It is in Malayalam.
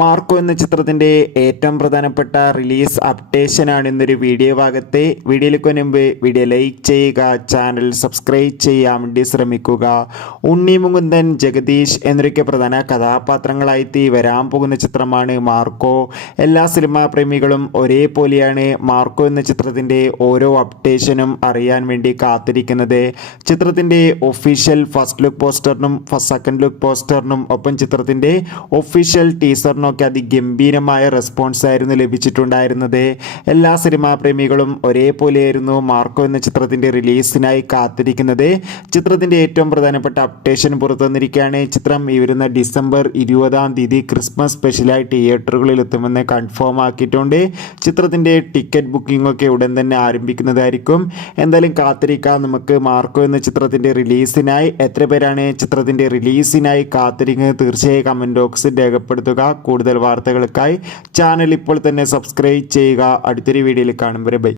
മാർക്കോ എന്ന ചിത്രത്തിൻ്റെ ഏറ്റവും പ്രധാനപ്പെട്ട റിലീസ് അപ്ഡേഷനാണ് ഇന്നൊരു വീഡിയോ ഭാഗത്തെ. വീഡിയോയിലേക്ക് മുൻപ് വീഡിയോ ലൈക്ക് ചെയ്യുക, ചാനൽ സബ്സ്ക്രൈബ് ചെയ്യാൻ വേണ്ടി ശ്രമിക്കുക. ഉണ്ണി മുകുന്ദൻ, ജഗദീഷ് എന്നൊക്കെ പ്രധാന കഥാപാത്രങ്ങളായി വരാൻ പോകുന്ന ചിത്രമാണ് മാർക്കോ. എല്ലാ സിനിമാ പ്രേമികളും ഒരേപോലെയാണ് മാർക്കോ എന്ന ചിത്രത്തിൻ്റെ ഓരോ അപ്ഡേഷനും അറിയാൻ വേണ്ടി കാത്തിരിക്കുന്നത്. ചിത്രത്തിൻ്റെ ഒഫീഷ്യൽ ഫസ്റ്റ് ലുക്ക് പോസ്റ്ററിനും സെക്കൻഡ് ലുക്ക് പോസ്റ്ററിനും ഒപ്പം ചിത്രത്തിൻ്റെ ഒഫീഷ്യൽ ടീസറിനും ഒക്കെ അതിഗംഭീരമായ റെസ്പോൺസ് ആയിരുന്നു ലഭിച്ചിട്ടുണ്ടായിരുന്നത്. എല്ലാ സിനിമാ പ്രേമികളും ഒരേപോലെയായിരുന്നു മാർക്കോ എന്ന ചിത്രത്തിൻ്റെ റിലീസിനായി കാത്തിരിക്കുന്നത്. ചിത്രത്തിൻ്റെ ഏറ്റവും പ്രധാനപ്പെട്ട അപ്ഡേഷൻ പുറത്തു വന്നിരിക്കുകയാണ്. ചിത്രം ഈ വരുന്ന ഡിസംബർ 20 ക്രിസ്മസ് സ്പെഷ്യലായി തിയേറ്ററുകളിൽ എത്തുമെന്ന് കൺഫേം ആക്കിയിട്ടുണ്ട്. ചിത്രത്തിൻ്റെ ടിക്കറ്റ് ബുക്കിംഗ് ഒക്കെ ഉടൻ തന്നെ ആരംഭിക്കുന്നതായിരിക്കും. എന്തായാലും കാത്തിരിക്കാം നമുക്ക് മാർക്കോ എന്ന ചിത്രത്തിൻ്റെ റിലീസിനായി. എത്ര പേരാണ് ചിത്രത്തിൻ്റെ റിലീസിനായി കാത്തിരിക്കുന്നത് തീർച്ചയായും കമൻറ്റ് ബോക്സിൽ രേഖപ്പെടുത്തുക. കൂടുതൽ വാർത്തകൾക്കായി ചാനൽ ഇപ്പോൾ തന്നെ സബ്സ്ക്രൈബ് ചെയ്യുക. അടുത്തൊരു വീഡിയോയിൽ കാണും വരെ ബൈ.